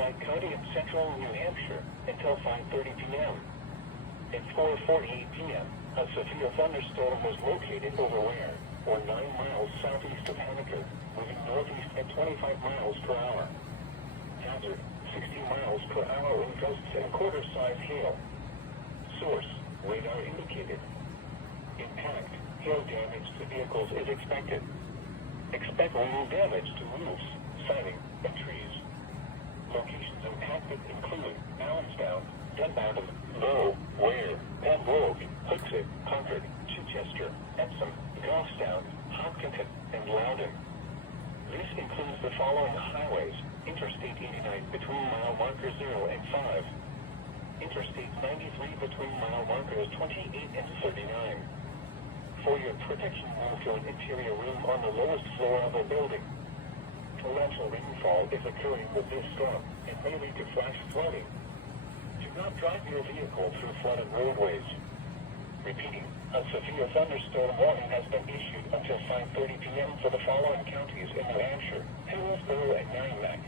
Lake County in central New Hampshire until 5:30 p.m. At 4:48 p.m., a severe thunderstorm was located over Ware, or 9 miles southeast of Henniker, moving northeast at 25 miles per hour. Hazard, 60 miles per hour wind gusts and quarter-size hail. Source, radar indicated. Impact, hail damage to vehicles is expected. Expect wind damage to roofs, siding, and trees. Locations impacted include Allenstown, Dunbarton, Bow, Ware, Pembroke, Hooksett, Concord, Chichester, Epsom, Goffstown, Hopkinton, and Loudon. This includes the following highways: Interstate 89 between mile markers 0 and 5. Interstate 93 between mile markers 28 and 39. For your protection, move to an interior room on the lowest floor of a building. Torrential rainfall is occurring with this storm and may lead to flash flooding. Do not drive your vehicle through flooded roadways. Repeating, a severe thunderstorm warning has been issued until 5:30 p.m. for the following counties in New Hampshire: Hillsborough and Merrimack.